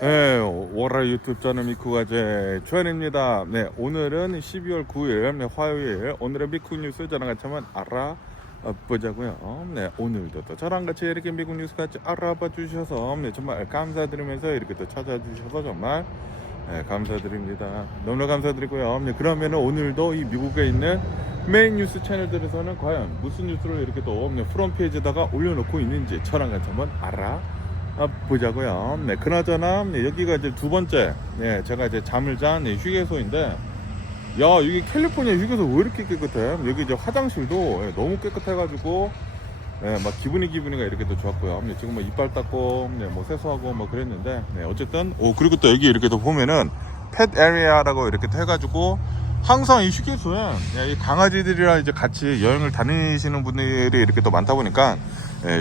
네, 월화 유튜브 저는 미쿠가제 주한입니다. 네, 오늘은 12월 9일 네, 화요일 오늘의 미국 뉴스 저랑 같이 한번 알아보자고요. 네, 오늘도 또 저랑 같이 이렇게 미국 뉴스 같이 알아봐 주셔서 네, 정말 감사드리면서 이렇게 또 찾아주셔서 정말 네, 감사드립니다. 너무나 감사드리고요. 네, 그러면 오늘도 이 미국에 있는 메인 뉴스 채널들에서는 과연 무슨 뉴스를 이렇게 또 네, 프론트 페이지에다가 올려놓고 있는지 저랑 같이 한번 보자고요. 네, 그나저나 네, 여기가 이제 두 번째, 네, 제가 이제 잠을 잔 네, 휴게소인데, 야, 여기 캘리포니아 휴게소 왜 이렇게 깨끗해? 여기 이제 화장실도 예, 너무 깨끗해가지고, 네, 막 기분이가 이렇게 또 좋았고요. 네, 지금 뭐 이빨 닦고, 네, 뭐 세수하고 뭐 그랬는데, 네, 어쨌든, 그리고 또 여기 이렇게 또 보면은 펫 에리아라고 이렇게 또 해가지고. 항상 이 휴게소에 이 강아지들이랑 이제 같이 여행을 다니시는 분들이 이렇게 또 많다 보니까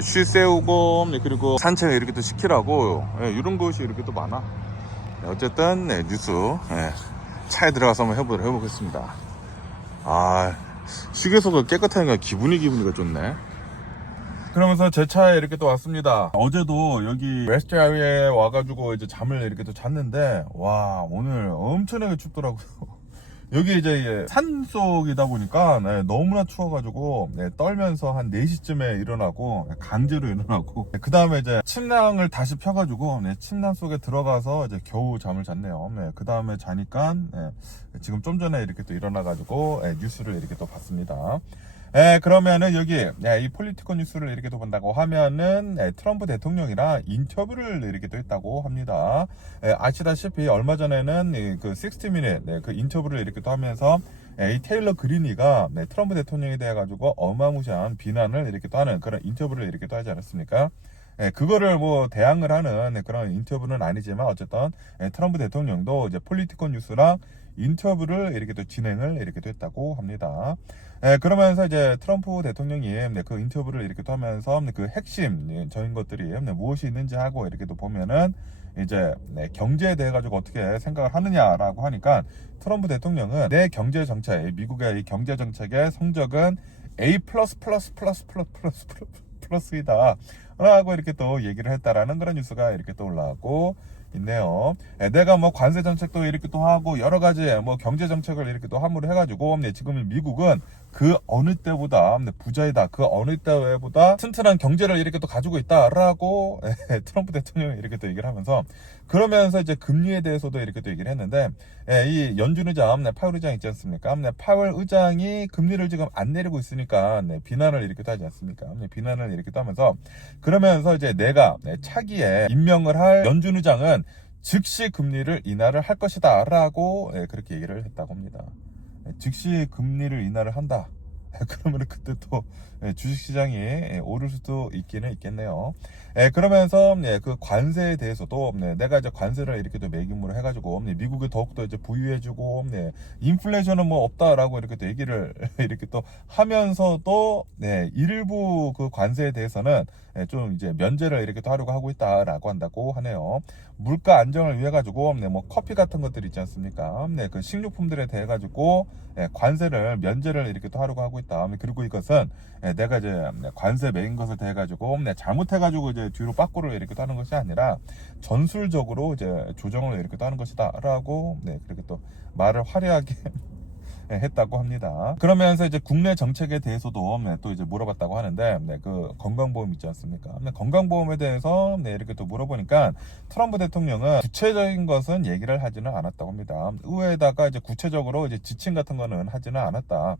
쉬 세우고 그리고 산책을 이렇게 또 시키라고 이런 것이 이렇게 또 많아. 어쨌든 뉴스 차에 들어가서 한번 해보겠습니다. 아, 휴게소가 깨끗하니까 기분이가 좋네. 그러면서 제 차에 이렇게 또 왔습니다. 어제도 여기 웨스트 아리아에 와가지고 이제 잠을 이렇게 또 잤는데, 와, 오늘 엄청나게 춥더라고요. 여기 이제 산속이다 보니까 너무나 추워가지고 떨면서 한 4시쯤에 일어나고 강제로 일어나고 그 다음에 이제 침낭을 다시 펴가지고 침낭 속에 들어가서 이제 겨우 잠을 잤네요. 그 다음에 자니까 지금 좀 전에 이렇게 또 일어나가지고 뉴스를 이렇게 또 봤습니다. 그러면은 여기 이 폴리티컬 뉴스를 이렇게 또 본다고 하면은 트럼프 대통령이랑 인터뷰를 이렇게 또 했다고 합니다. 아시다시피 얼마 전에는 그 60미닛 그 인터뷰를 이렇게 또 하면서 이 테일러 그리니가 트럼프 대통령에 대해 가지고 어마무시한 비난을 이렇게 또 하는 그런 인터뷰를 이렇게 또 하지 않았습니까? 그거를 뭐 대항을 하는 그런 인터뷰는 아니지만 어쨌든 트럼프 대통령도 이제 폴리티컬 뉴스랑 인터뷰를 이렇게 또 진행을 이렇게 또 했다고 합니다. 그러면서 이제 트럼프 대통령이 그 인터뷰를 이렇게 또 하면서 그 핵심적인 것들이 무엇이 있는지 하고 이렇게 또 보면은 이제 경제에 대해 가지고 어떻게 생각을 하느냐라고 하니까 트럼프 대통령은 내 경제 정책, 미국의 이 경제 정책의 성적은 A+++++++++++++++++++++++++++++++++++++++++++++++++++++++++++++++++++++++++++++++++++++++++++++ 라고 이렇게 또 얘기를 했다라는 그런 뉴스가 이렇게 또 올라왔고 이렇게 또 올라오고 있네요. 내가 뭐 관세 정책도 이렇게 또 하고 여러 가지 뭐 경제 정책을 이렇게 또 함으로 해가지고 지금 미국은 그 어느 때보다 부자이다. 그 어느 때보다 튼튼한 경제를 이렇게 또 가지고 있다라고 트럼프 대통령이 이렇게 또 얘기를 하면서 그러면서 이제 금리에 대해서도 이렇게 또 얘기를 했는데 이 연준 의장 파월 의장 있지 않습니까? 파월 의장이 금리를 지금 안 내리고 있으니까 비난을 이렇게 또 하지 않습니까? 비난을 이렇게 또 하면서 그러면서 이제 내가 차기에 임명을 할 연준 의장은 즉시 금리를 인하를 할 것이다 라고 그렇게 얘기를 했다고 합니다. 즉시 금리를 인하를 한다. 그러면 그때 또 주식시장이 오를 수도 있기는 있겠네요. 그러면서 그 관세에 대해서도 내가 이제 관세를 이렇게 또 매김으로 해가지고 미국이 더욱더 이제 부유해지고 인플레이션은 뭐 없다라고 이렇게 또 얘기를 이렇게 또 하면서도 일부 그 관세에 대해서는 좀 이제 면제를 이렇게 또 하려고 하고 있다라고 한다고 하네요. 물가 안정을 위해 가지고 뭐 커피 같은 것들 있지 않습니까? 그 식료품들에 대해 가지고 관세를 면제를 이렇게 또 하려고 하고 있다. 그리고 이것은 내가 이제 관세 매긴 것을 대해 가지고 잘못해 가지고 이제 뒤로 빠꾸를 이렇게 또 하는 것이 아니라 전술적으로 이제 조정을 이렇게 또 하는 것이다라고 그렇게 또 말을 화려하게 했다고 합니다. 그러면서 이제 국내 정책에 대해서도 또 이제 물어봤다고 하는데 그 건강보험 있지 않습니까? 건강보험에 대해서 이렇게 또 물어보니까 트럼프 대통령은 구체적인 것은 얘기를 하지는 않았다고 합니다. 의회에다가 이제 구체적으로 이제 지침 같은 거는 하지는 않았다.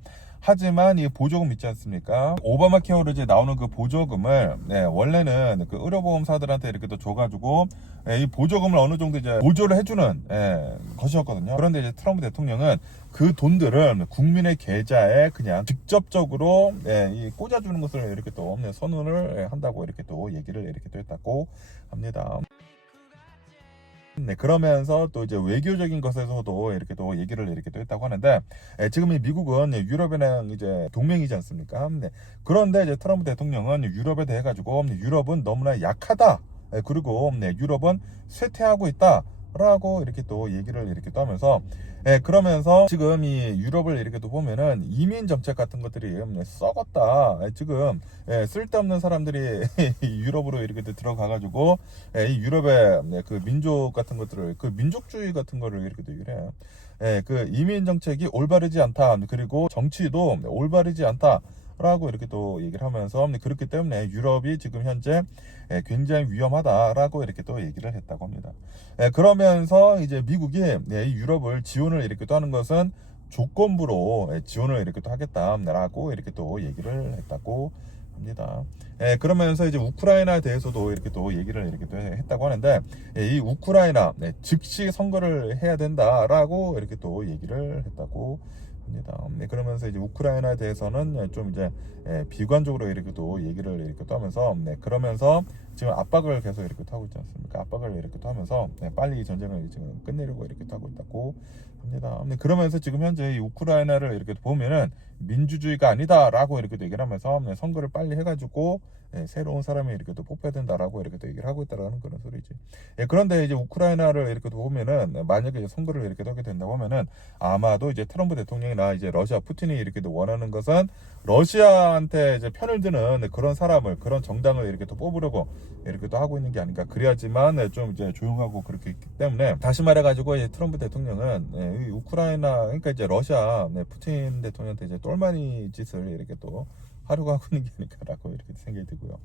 하지만 이 보조금 있지 않습니까? 오바마 케어로 이제 나오는 그 보조금을 원래는 그 의료보험사들한테 이렇게 또 줘가지고 이 보조금을 어느 정도 이제 보조를 해주는 것이었거든요. 그런데 이제 트럼프 대통령은 그 돈들을 국민의 계좌에 그냥 직접적으로 이 꽂아주는 것을 이렇게 또 선언을 한다고 이렇게 또 얘기를 이렇게 또 했다고 합니다. 그러면서 또 이제 외교적인 것에서도 이렇게 또 얘기를 이렇게 또 했다고 하는데 지금 이 미국은 유럽이랑 이제 동맹이지 않습니까? 그런데 이제 트럼프 대통령은 유럽에 대해 가지고 유럽은 너무나 약하다. 그리고 유럽은 쇠퇴하고 있다. 라고 이렇게 또 얘기를 이렇게 또 하면서 그러면서 지금 이 유럽을 이렇게 또 보면은 이민 정책 같은 것들이 썩었다. 지금 쓸데없는 사람들이 유럽으로 이렇게 또 들어가가지고 이 유럽의 그 민족 같은 것들을 그 민족주의 같은 거를 이렇게 또 얘기를 해요. 그 이민 정책이 올바르지 않다. 그리고 정치도 올바르지 않다. 라고 이렇게 또 얘기를 하면서 그렇기 때문에 유럽이 지금 현재 굉장히 위험하다라고 이렇게 또 얘기를 했다고 합니다. 그러면서 이제 미국이 이 유럽을 지원을 이렇게 또 하는 것은 조건부로 지원을 이렇게 또 하겠다라고 이렇게 또 얘기를 했다고 합니다. 그러면서 이제 우크라이나에 대해서도 이렇게 또 얘기를 이렇게 또 했다고 하는데 이 우크라이나 즉시 선거를 해야 된다라고 이렇게 또 얘기를 했다고 합니다. 그러면서 이제 우크라이나에 대해서는 좀 이제 비관적으로 이렇게 또 얘기를 이렇게 또 하면서 그러면서 지금 압박을 계속 이렇게 또 하고 있지 않습니까? 압박을 이렇게 또 하면서 빨리 이 전쟁을 지금 끝내려고 이렇게 또 하고 있다고 합니다. 그러면서 지금 현재 이 우크라이나를 이렇게 보면은 민주주의가 아니다라고 이렇게 또 얘기를 하면서 선거를 빨리 해가지고 새로운 사람이 이렇게 또 뽑혀야 된다라고 이렇게 또 얘기를 하고 있다라는 그런 소리지. 그런데 이제 우크라이나를 이렇게 또 보면은 만약에 이제 선거를 이렇게 하게 된다고 하면은 아마도 이제 트럼프 대통령이나 이제 러시아 푸틴이 이렇게 또 원하는 것은 러시아한테 이제 편을 드는 그런 사람을 그런 정당을 이렇게 또 뽑으려고 이렇게 또 하고 있는 게 아닌가. 그래야지만 좀 이제 조용하고 그렇게 있기 때문에 다시 말해가지고 이제 트럼프 대통령은 이 우크라이나 그러니까 이제 러시아 푸틴 대통령한테 이제 똘마니 짓을 이렇게 또 하려고 하고 있는 게 아닐까라고 이렇게 생각이 들고요.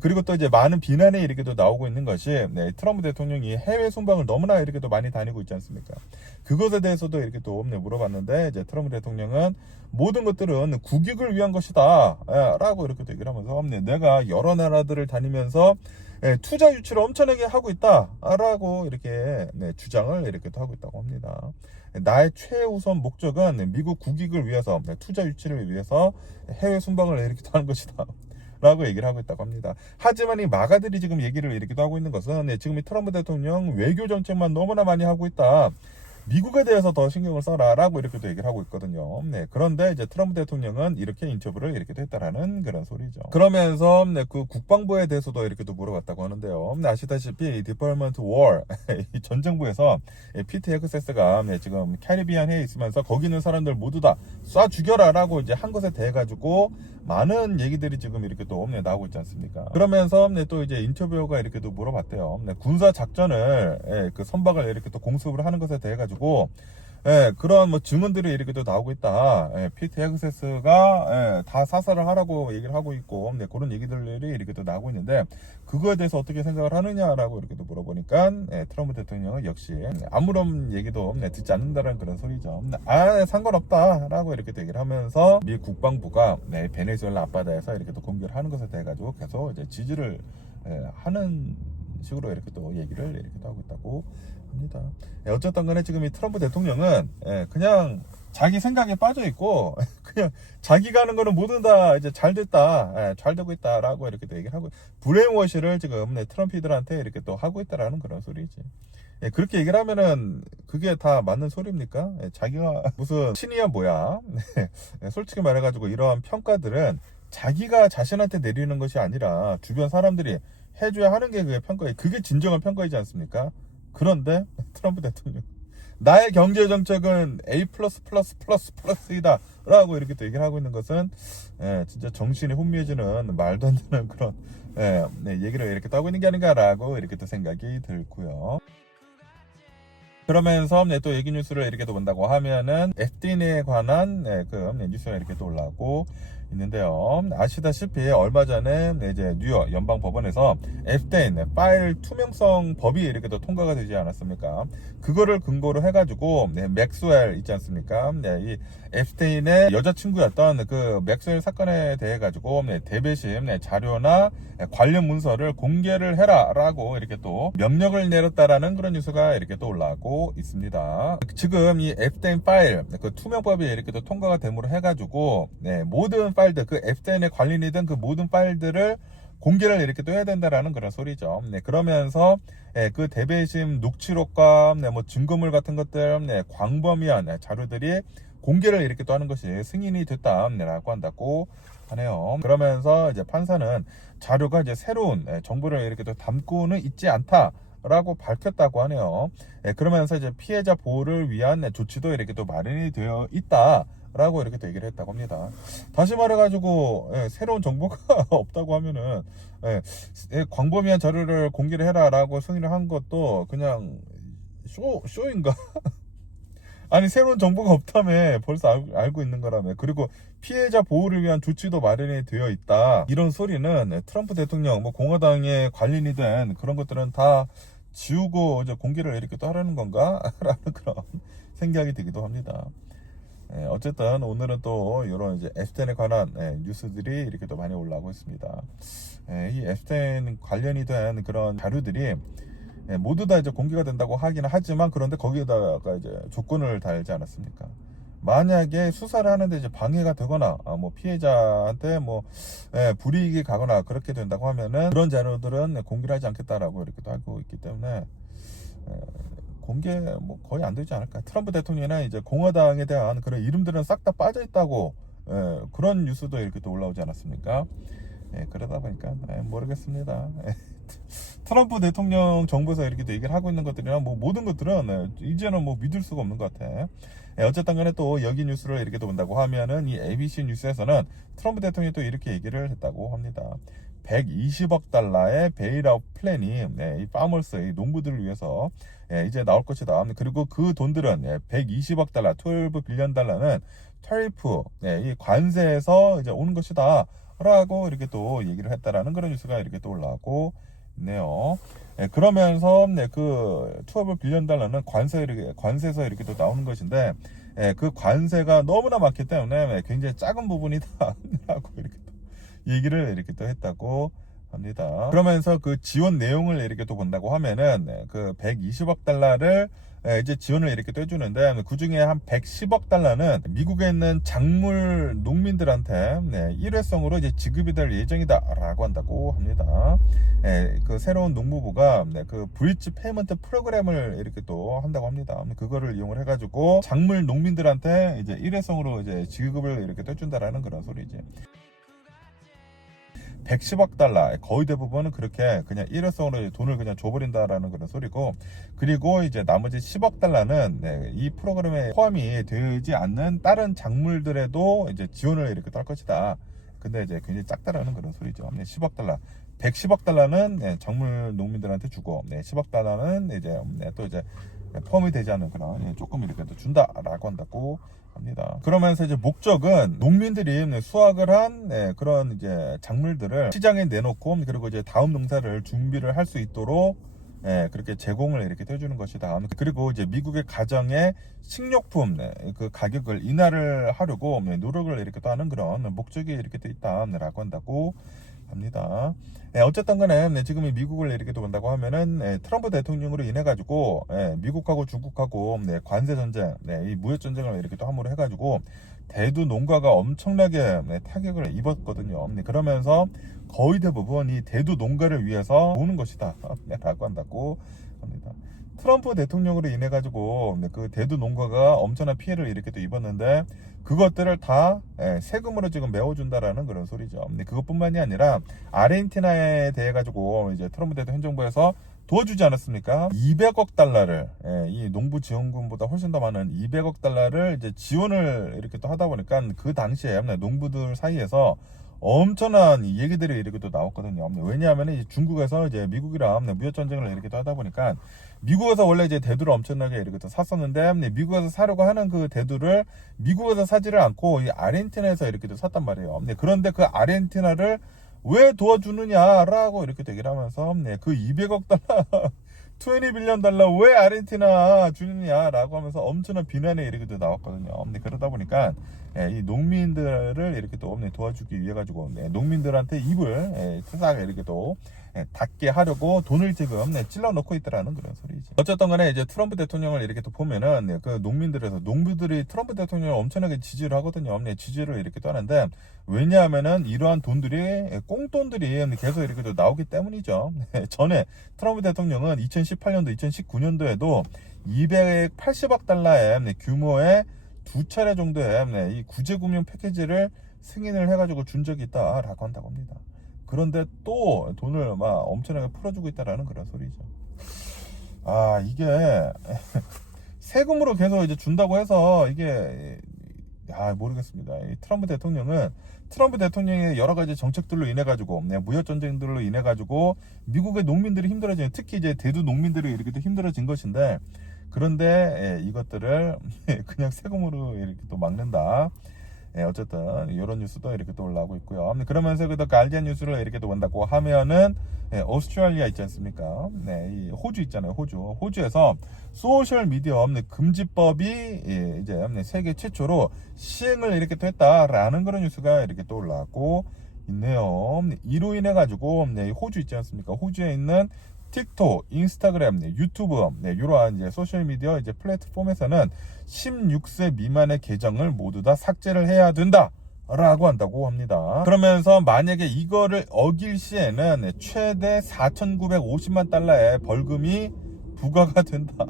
그리고 또 이제 많은 비난이 이렇게 또 나오고 있는 것이 트럼프 대통령이 해외 순방을 너무나 이렇게 또 많이 다니고 있지 않습니까? 그것에 대해서도 이렇게 또 물어봤는데 이제 트럼프 대통령은 모든 것들은 국익을 위한 것이다 라고 이렇게 또 얘기를 하면서 내가 여러 나라들을 다니면서 투자 유치를 엄청나게 하고 있다라고 이렇게 주장을 이렇게 또 하고 있다고 합니다. 나의 최우선 목적은 미국 국익을 위해서 투자 유치를 위해서 해외 순방을 이렇게 하는 것이다. 라고 얘기를 하고 있다고 합니다. 하지만 이 마가들이 지금 얘기를 이렇게 하고 있는 것은 지금 이 트럼프 대통령 외교 정책만 너무나 많이 하고 있다. 미국에 대해서 더 신경을 써라 라고 이렇게 또 얘기를 하고 있거든요. 그런데 이제 트럼프 대통령은 이렇게 인터뷰를 이렇게 했다라는 그런 소리죠. 그러면서 그 국방부에 대해서도 이렇게 또 물어봤다고 하는데요. 아시다시피 디파먼트 워 이 전정부에서 피트 헤그세스가 지금 캐리비안에 있으면서 거기 있는 사람들 모두 다 쏴 죽여라 라고 이제 한 것에 대해 가지고 많은 얘기들이 지금 이렇게 또 나오고 있지 않습니까? 그러면서 또 이제 인터뷰어가 이렇게 또 물어봤대요. 군사 작전을 그 선박을 이렇게 또 공습을 하는 것에 대해 가지고 그런 뭐 증언들이 이렇게 또 나오고 있다. 피트 헤그세스가 다 사살을 하라고 얘기를 하고 있고 그런 얘기들이 이렇게 또 나오고 있는데 그거에 대해서 어떻게 생각을 하느냐라고 이렇게 또 물어보니까 트럼프 대통령은 역시 아무런 얘기도 듣지 않는다는 그런 소리죠. 상관없다라고 이렇게 또 얘기를 하면서 미 국방부가 베네수엘라 앞바다에서 이렇게 또 공격을 하는 것에 대해 가지고 계속 이제 지지를 하는 식으로 이렇게 또 얘기를 이렇게 또 하고 있다고 합니다. 어쨌든 간에 지금 이 트럼프 대통령은 그냥 자기 생각에 빠져 있고 그냥 자기가 하는 거는 모두 다 이제 잘 됐다, 잘 되고 있다라고 이렇게 또 얘기를 하고 브레인워시를 지금 트럼피들한테 이렇게 또 하고 있다라는 그런 소리지. 그렇게 얘기를 하면은 그게 다 맞는 소리입니까? 자기가 무슨 신이야 뭐야? 솔직히 말해가지고 이러한 평가들은 자기가 자신한테 내리는 것이 아니라 주변 사람들이 해줘야 하는 게 그게 평가예요. 그게 진정한 평가이지 않습니까? 그런데 트럼프 대통령 나의 경제 정책은 A+++++이다 라고 이렇게 또 얘기를 하고 있는 것은 진짜 정신이 혼미해지는 말도 안 되는 그런 얘기를 이렇게 하고 있는 게 아닌가라고 이렇게 또 생각이 들고요. 그러면서 또 얘기 뉴스를 이렇게 또 본다고 하면은 FDN에 관한 그 뉴스가 이렇게 또 올라오고 있는데요. 아시다시피 얼마 전에 이제 뉴욕 연방 법원에서 FDN 파일 투명성 법이 이렇게 또 통과가 되지 않았습니까? 그거를 근거로 해가지고 맥스웰 있지 않습니까? 이 FDN의 여자친구였던 그 맥스웰 사건에 대해 가지고 대배심 자료나 관련 문서를 공개를 해라라고 이렇게 또 명령을 내렸다라는 그런 뉴스가 이렇게 또 올라오고 있습니다. 지금 이 FDN 파일 그 투명법이 이렇게 또 통과가 됨으로 해가지고 모든 파일들 그 FDN에 관련이된 그 모든 파일들을 공개를 이렇게 또 해야 된다라는 그런 소리죠. 그러면서 그 대배심 녹취록과 뭐 증거물 같은 것들 광범위한 자료들이 공개를 이렇게 또 하는 것이 승인이 됐다라고 한다고 하네요. 그러면서 이제 판사는 자료가 이제 새로운 정보를 이렇게 또 담고는 있지 않다. 라고 밝혔다고 하네요. 그러면서 이제 피해자 보호를 위한 조치도 이렇게 또 마련이 되어 있다라고 이렇게 또 얘기를 했다고 합니다. 다시 말해가지고 새로운 정보가 없다고 하면은 광범위한 자료를 공개를 해라라고 승인을 한 것도 그냥 쇼인가? 아니 새로운 정보가 없다며 벌써 알고 있는 거라며. 그리고 피해자 보호를 위한 조치도 마련이 되어 있다 이런 소리는 트럼프 대통령 뭐 공화당에 관련이 된 그런 것들은 다 지우고 이제 공개를 이렇게 또 하려는 건가 라는 그런 생각이 들기도 합니다. 어쨌든 오늘은 또 이런 이제 앱스텐에 관한 뉴스들이 이렇게 또 많이 올라오고 있습니다. 이 앱스텐 관련이 된 그런 자료들이 모두 다 이제 공개가 된다고 하기는 하지만, 그런데 거기에다가 이제 조건을 달지 않았습니까? 만약에 수사를 하는데 이제 방해가 되거나 뭐 피해자한테 뭐 불이익이 가거나 그렇게 된다고 하면은 그런 자료들은 공개를 하지 않겠다라고 이렇게 또 알고 있기 때문에 공개 뭐 거의 안 되지 않을까. 트럼프 대통령이나 이제 공화당에 대한 그런 이름들은 싹 다 빠져 있다고 그런 뉴스도 이렇게 또 올라오지 않았습니까? 그러다 보니까 모르겠습니다. 트럼프 대통령 정부에서 이렇게 또 얘기를 하고 있는 것들이나 뭐 모든 것들은 이제는 뭐 믿을 수가 없는 것 같아. 어쨌든 간에 또 여기 뉴스를 이렇게 또 본다고 하면은 이 ABC 뉴스에서는 트럼프 대통령이 또 이렇게 얘기를 했다고 합니다. 120억 달러의 베일아웃 플랜이 이 파머스, 이 농부들을 위해서 이제 나올 것이다. 그리고 그 돈들은 120억 달러, 12 빌리언 달러는 타리프, 이 관세에서 이제 오는 것이다 라고 이렇게 또 얘기를 했다라는 그런 뉴스가 이렇게 또 올라오고 있네요. 그러면서 그 12 빌리언 달러는 관세에서 이렇게 또 나오는 것인데 그 관세가 너무나 많기 때문에 굉장히 작은 부분이다 라고 이렇게 또 얘기를 이렇게 또 했다고 합니다. 그러면서 그 지원 내용을 이렇게 또 본다고 하면은 그 120억 달러를 이제 지원을 이렇게 또 해주는데, 그 중에 한 110억 달러는 미국에 있는 작물 농민들한테 일회성으로 이제 지급이 될 예정이다라고 한다고 합니다. 그 새로운 농무부가 그 브릿지 페이먼트 프로그램을 이렇게 또 한다고 합니다. 그거를 이용을 해가지고 작물 농민들한테 이제 일회성으로 이제 지급을 이렇게 또 해준다라는 그런 소리지. 110억 달러 거의 대부분은 그렇게 그냥 일회성으로 돈을 그냥 줘버린다라는 그런 소리고, 그리고 이제 나머지 10억 달러는 이 프로그램에 포함이 되지 않는 다른 작물들에도 이제 지원을 이렇게 할 것이다. 근데 이제 굉장히 작다라는 그런 소리죠. 10억 달러, 110억 달러는 작물 농민들한테 주고 10억 달러는 이제 또 이제 포함이 되지 않는 그런 조금 이렇게 또 준다라고 한다고 합니다. 그러면서 이제 목적은 농민들이 수확을 한 그런 이제 작물들을 시장에 내놓고, 그리고 이제 다음 농사를 준비를 할 수 있도록 그렇게 제공을 이렇게 해주는 것이다. 그리고 이제 미국의 가정의 식료품 그 가격을 인하를 하려고 노력을 이렇게 또 하는 그런 목적이 이렇게 또 있다라고 한다고 합니다. 어쨌든 간에 지금 미국을 이렇게 또 본다고 하면은 트럼프 대통령으로 인해 가지고 미국하고 중국하고 관세 전쟁, 이 무역 전쟁을 이렇게 또 함으로 해가지고 대두 농가가 엄청나게 타격을 입었거든요. 그러면서 거의 대부분 이 대두 농가를 위해서 모으는 것이다 라고 한다고 합니다. 트럼프 대통령으로 인해 가지고 그 대두 농가가 엄청난 피해를 이렇게 또 입었는데, 그것들을 다 세금으로 지금 메워준다라는 그런 소리죠. 근데 그것뿐만이 아니라 아르헨티나에 대해 가지고 이제 트럼프 대통령 행정부에서 도와주지 않았습니까? 200억 달러를 이 농부 지원금보다 훨씬 더 많은 200억 달러를 이제 지원을 이렇게 또 하다 보니까 그 당시에 농부들 사이에서 엄청난 얘기들이 이렇게 또 나왔거든요. 왜냐하면 이제 중국에서 이제 미국이랑 무역 전쟁을 이렇게 또 하다 보니까 미국에서 원래 이제 대두를 엄청나게 이렇게 또 샀었는데, 미국에서 사려고 하는 그 대두를 미국에서 사지를 않고 이 아르헨티나에서 이렇게 또 샀단 말이에요. 그런데 그 아르헨티나를 왜 도와주느냐라고 이렇게 얘기를 하면서 그 200억 달러 20 빌리언 달러 왜 아르헨티나 주느냐라고 하면서 엄청난 비난이 이렇게 또 나왔거든요. 그러다 보니까 이 농민들을 이렇게 또 도와주기 위해 가지고 농민들한테 입을 세상에 이렇게 또 닫게 하려고 돈을 지금 찔러 넣고 있다라는 그런 소리죠. 어쨌든 간에 이제 트럼프 대통령을 이렇게 또 보면은 그 농부들이 트럼프 대통령을 엄청나게 지지를 하거든요. 지지를 이렇게 또 하는데, 왜냐하면은 이러한 돈들이 꽁돈들이 계속 이렇게 또 나오기 때문이죠. 전에 트럼프 대통령은 2018년도, 2019년도에도 280억 달러의 규모의 2차례 정도의 이 구제금융 패키지를 승인을 해가지고 준 적이 있다라고 한다고 합니다. 그런데 또 돈을 막 엄청나게 풀어주고 있다라는 그런 소리죠. 이게 세금으로 계속 이제 준다고 해서 이게 모르겠습니다. 이 트럼프 대통령의 여러 가지 정책들로 인해 가지고 무역 전쟁들로 인해 가지고 미국의 농민들이 힘들어지는, 특히 이제 대두 농민들이 이렇게 또 힘들어진 것인데, 그런데 이것들을 그냥 세금으로 이렇게 또 막는다. 어쨌든 이런 뉴스도 이렇게 또 올라오고 있고요. 그러면서 그 가디언 뉴스를 이렇게 또 본다고 하면은 오스트레일리아 있지 않습니까? 이 호주 있잖아요. 호주에서 소셜 미디어 금지법이 이제 세계 최초로 시행을 이렇게 또 했다라는 그런 뉴스가 이렇게 또 올라오고 있네요. 이로 인해 가지고 호주 있지 않습니까? 호주에 있는 틱톡, 인스타그램, 유튜브, 이러한 이제 소셜미디어 이제 플랫폼에서는 16세 미만의 계정을 모두 다 삭제를 해야 된다 라고 한다고 합니다. 그러면서 만약에 이거를 어길 시에는 최대 4,950만 달러의 벌금이 부과가 된다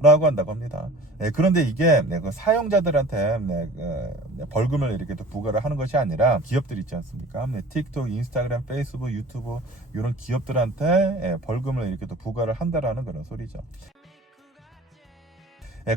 라고 한다고 합니다. 그런데 이게 그 사용자들한테 벌금을 이렇게 또 부과를 하는 것이 아니라 기업들 있지 않습니까? 틱톡, 인스타그램, 페이스북, 유튜브 이런 기업들한테 벌금을 이렇게 또 부과를 한다라는 그런 소리죠.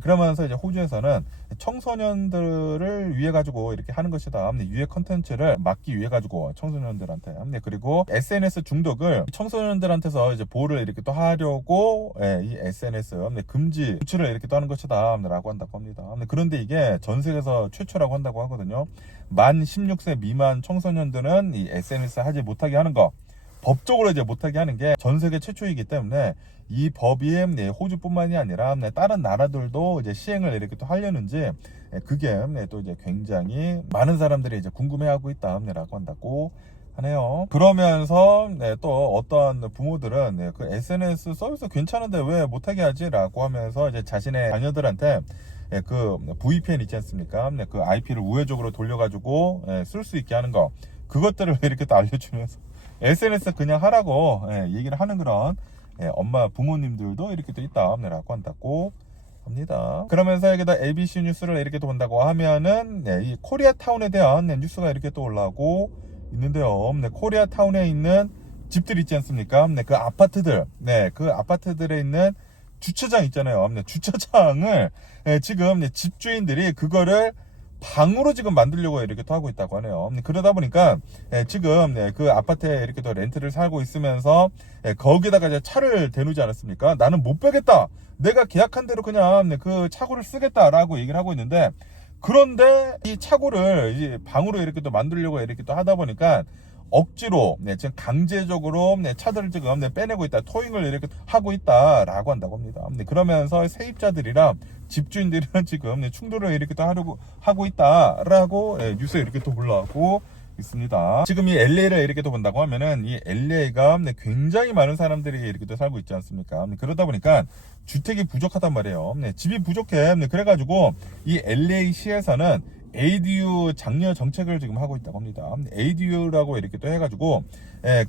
그러면서 이제 호주에서는 청소년들을 위해 가지고 이렇게 하는 것이다. 유해 컨텐츠를 막기 위해 가지고 청소년들한테, 그리고 SNS 중독을 청소년들한테서 이제 보호를 이렇게 또 하려고 이 SNS 금지 조치를 이렇게 또 하는 것이다라고 한다고 합니다. 그런데 이게 전 세계에서 최초라고 한다고 하거든요. 만 16세 미만 청소년들은 이 SNS 하지 못하게 하는 거, 법적으로 이제 못하게 하는 게 전 세계 최초이기 때문에 이 법이 호주뿐만이 아니라 다른 나라들도 이제 시행을 이렇게 또 하려는지, 그게 또 이제 굉장히 많은 사람들이 이제 궁금해하고 있다라고 한다고 하네요. 그러면서 또 어떤 부모들은 그 SNS 서비스 괜찮은데 왜 못하게 하지라고 하면서 이제 자신의 자녀들한테 그 VPN 있지 않습니까? 그 IP를 우회적으로 돌려가지고 쓸 수 있게 하는 거, 그것들을 이렇게 또 알려주면서 SNS 그냥 하라고 얘기를 하는 그런 엄마 부모님들도 이렇게 또 있다라고 한다고 합니다. 그러면서 여기다 ABC 뉴스를 이렇게 또 본다고 하면은 이 코리아타운에 대한 뉴스가 이렇게 또 올라오고 있는데요. 코리아타운에 있는 집들 있지 않습니까? 그 아파트들, 그 아파트들에 있는 주차장 있잖아요. 주차장을 지금 집주인들이 그거를 방으로 지금 만들려고 이렇게 또 하고 있다고 하네요. 그러다 보니까 지금 그 아파트에 이렇게 또 렌트를 살고 있으면서 거기다가 이제 차를 대놓지 않았습니까? 나는 못 빼겠다. 내가 계약한 대로 그냥 그 차고를 쓰겠다라고 얘기를 하고 있는데, 그런데 이 차고를 이제 방으로 이렇게 또 만들려고 이렇게 또 하다 보니까 억지로 지금 강제적으로 차들을 지금 빼내고 있다, 토잉을 이렇게 하고 있다라고 한다고 합니다. 그러면서 세입자들이랑 집주인들이랑 지금 충돌을 이렇게 또 하고 있다라고 뉴스에 이렇게 또 올라오고 있습니다. 지금 이 LA를 이렇게 또 본다고 하면은 이 LA가 굉장히 많은 사람들이 이렇게 또 살고 있지 않습니까? 그러다 보니까 주택이 부족하단 말이에요. 집이 부족해. 그래가지고 이 LA시에서는 ADU 장려 정책을 지금 하고 있다고 합니다. ADU라고 이렇게 또 해가지고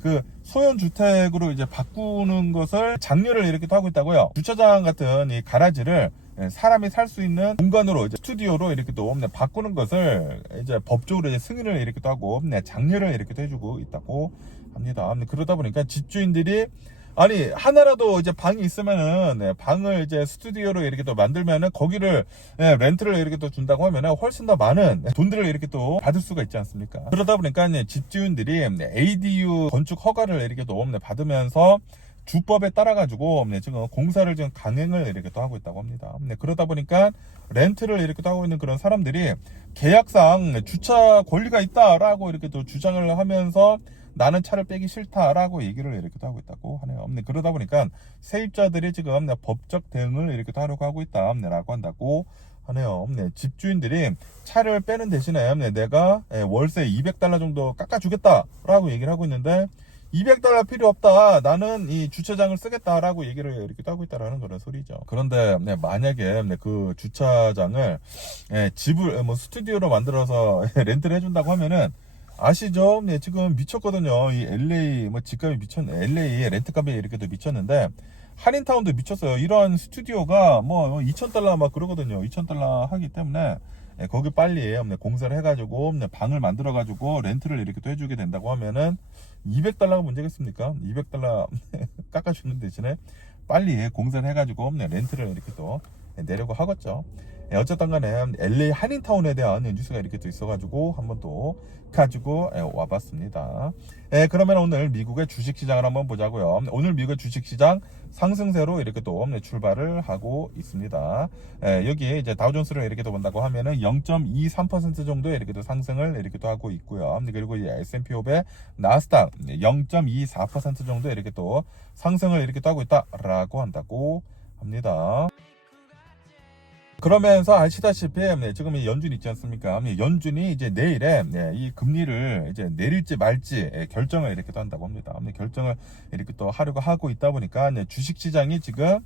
그 소형 주택으로 이제 바꾸는 것을 장려를 이렇게 또 하고 있다고요. 주차장 같은 이 가라지를 사람이 살 수 있는 공간으로 이제 스튜디오로 이렇게 또 바꾸는 것을 이제 법적으로 이제 승인을 이렇게 또 하고 장려를 이렇게 또 해주고 있다고 합니다. 그러다 보니까 집주인들이 아니 하나라도 이제 방이 있으면은 방을 이제 스튜디오로 이렇게 또 만들면은 거기를 렌트를 이렇게 또 준다고 하면은 훨씬 더 많은 돈들을 이렇게 또 받을 수가 있지 않습니까? 그러다 보니까 집주인들이 ADU 건축 허가를 이렇게 또 받으면서 주법에 따라 가지고 지금 공사를 지금 강행을 이렇게 또 하고 있다고 합니다. 그러다 보니까 렌트를 이렇게 또 하고 있는 그런 사람들이 계약상 주차 권리가 있다라고 이렇게 또 주장을 하면서 나는 차를 빼기 싫다라고 얘기를 이렇게 또 하고 있다고 하네요. 그러다 보니까 세입자들이 지금 법적 대응을 이렇게 또 하려고 하고 있다라고 한다고 하네요. 집주인들이 차를 빼는 대신에 내가 월세 $200 정도 깎아주겠다라고 얘기를 하고 있는데, $200 필요 없다, 나는 이 주차장을 쓰겠다라고 얘기를 이렇게 하고 있다라는 그런 소리죠. 그런데 만약에 그 주차장을 집을 스튜디오로 만들어서 렌트를 해준다고 하면은, 아시죠? 지금 미쳤거든요. 이 LA 집값이 LA 렌트값이 이렇게 또 미쳤는데, 한인타운도 미쳤어요. 이런 스튜디오가 $2,000 막 그러거든요. $2,000 하기 때문에 거기 빨리 공사를 해가지고 방을 만들어가지고 렌트를 이렇게 또 해주게 된다고 하면은 $200가 문제겠습니까? $200 깎아주는 대신에 빨리 공사를 해가지고 렌트를 이렇게 또 내려고 하겠죠. 어쨌든 간에 LA 한인타운에 대한 뉴스가 이렇게 또 있어가지고 한번 또 가지고 와봤습니다. 그러면 오늘 미국의 주식시장을 한번 보자고요. 오늘 미국의 주식시장 상승세로 이렇게 또 출발을 하고 있습니다. 여기 이제 다우존스를 이렇게 또 본다고 하면은 0.23% 정도의 이렇게 또 상승을 이렇게 또 하고 있고요. 그리고 이 S&P 500, 나스닥 0.24% 정도 이렇게 또 상승을 이렇게 또 하고 있다라고 한다고 합니다. 그러면서 아시다시피 지금 이 연준 있지 않습니까? 연준이 이제 내일에 이 금리를 이제 내릴지 말지 결정을 이렇게 또 한다고 합니다. 결정을 이렇게 또 하려고 하고 있다 보니까 주식 시장이 지금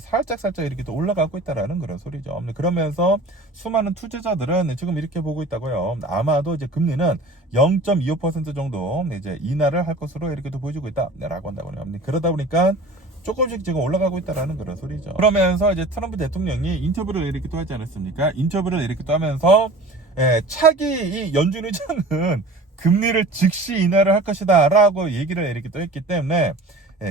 살짝 이렇게 또 올라가고 있다라는 그런 소리죠. 그러면서 수많은 투자자들은 지금 이렇게 보고 있다고요. 아마도 이제 금리는 0.25% 정도 이제 인하를 할 것으로 이렇게 또 보여주고 있다라고 한다고 해요. 그러다 보니까 조금씩 지금 올라가고 있다라는 그런 소리죠. 그러면서 이제 트럼프 대통령이 인터뷰를 이렇게 또 하지 않았습니까? 인터뷰를 이렇게 또 하면서 차기 이 연준 의장은 금리를 즉시 인하를 할 것이다라고 얘기를 이렇게 또 했기 때문에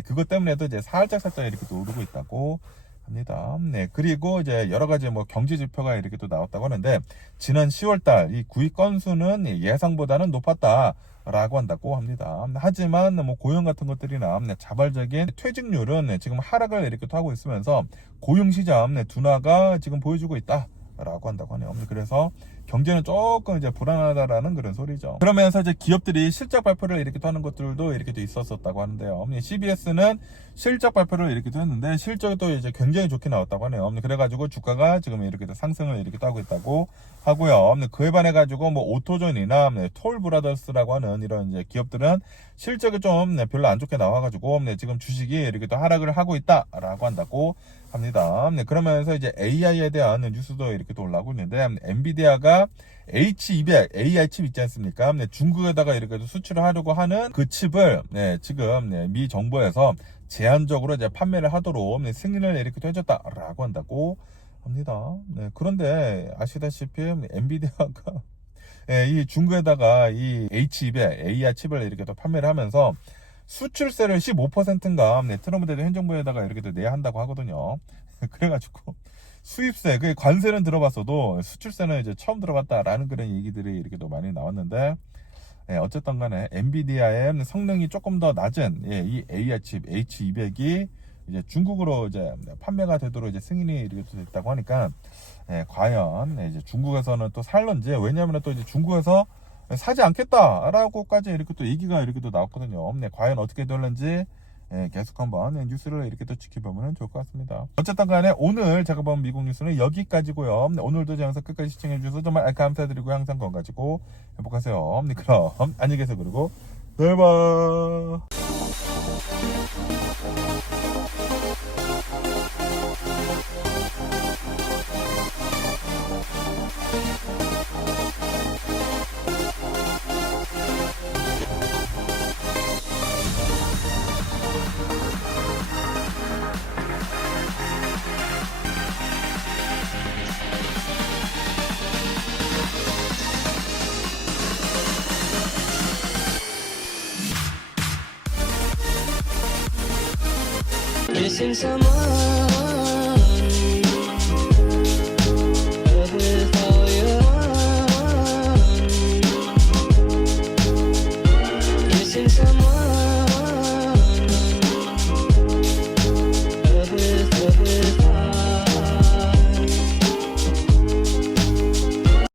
그것 때문에도 이제 살짝 이렇게 또 오르고 있다고 합니다. 그리고 이제 여러 가지 뭐 경제 지표가 이렇게 또 나왔다고 하는데 지난 10월달 이 구입 건수는 예상보다는 높았다라고 한다고 합니다. 하지만 뭐 고용 같은 것들이나 자발적인 퇴직률은 지금 하락을 이렇게 또 하고 있으면서 고용 시장 둔화가 지금 보여주고 있다라고 한다고 하네요. 그래서 경제는 조금 이제 불안하다라는 그런 소리죠. 그러면서 이제 기업들이 실적 발표를 이렇게 또 하는 것들도 이렇게 또 있었었다고 하는데요. CBS는 실적 발표를 이렇게 또 했는데 실적이 또 이제 굉장히 좋게 나왔다고 하네요. 그래가지고 주가가 지금 이렇게 또 상승을 이렇게 또 하고 있다고 하고요. 그에 반해 가지고 뭐 오토존이나 톨브라더스라고 하는 이런 이제 기업들은 실적이 좀 별로 안 좋게 나와가지고 지금 주식이 이렇게 또 하락을 하고 있다라고 한다고 합니다. 그러면서 이제 AI에 대한 뉴스도 이렇게 또 올라오고 있는데 엔비디아가 H200 AI 칩 있지 않습니까? 중국에다가 이렇게 수출을 하려고 하는 그 칩을 지금 미 정부에서 제한적으로 이제 판매를 하도록 승인을 이렇게 해줬다라고 한다고 합니다. 그런데 아시다시피 엔비디아가 이 중국에다가 이 H200 AI 칩을 이렇게 또 판매를 하면서 수출세를 15%인가 트럼프 대통령 행정부에다가 이렇게 또 내야 한다고 하거든요. 그래가지고 수입세, 그 관세는 들어봤어도 수출세는 이제 처음 들어봤다라는 그런 얘기들이 이렇게 또 많이 나왔는데 어쨌든 간에 엔비디아의 성능이 조금 더 낮은 이 AI 칩 H200이 이제 중국으로 이제 판매가 되도록 이제 승인이 이렇게 됐다고 하니까 과연 이제 중국에서는 또 살런지, 왜냐하면 또 이제 중국에서 사지 않겠다라고까지 이렇게 또 얘기가 이렇게 또 나왔거든요. 과연 어떻게 될는지 계속 한번 뉴스를 이렇게 또 지켜보면 좋을 것 같습니다. 어쨌든 간에 오늘 제가 본 미국 뉴스는 여기까지고요. 오늘도 영상 끝까지 시청해 주셔서 정말 감사드리고 항상 건강하시고 행복하세요. 그럼 안녕히 계세요. 그리고 내일 봐. Missing someone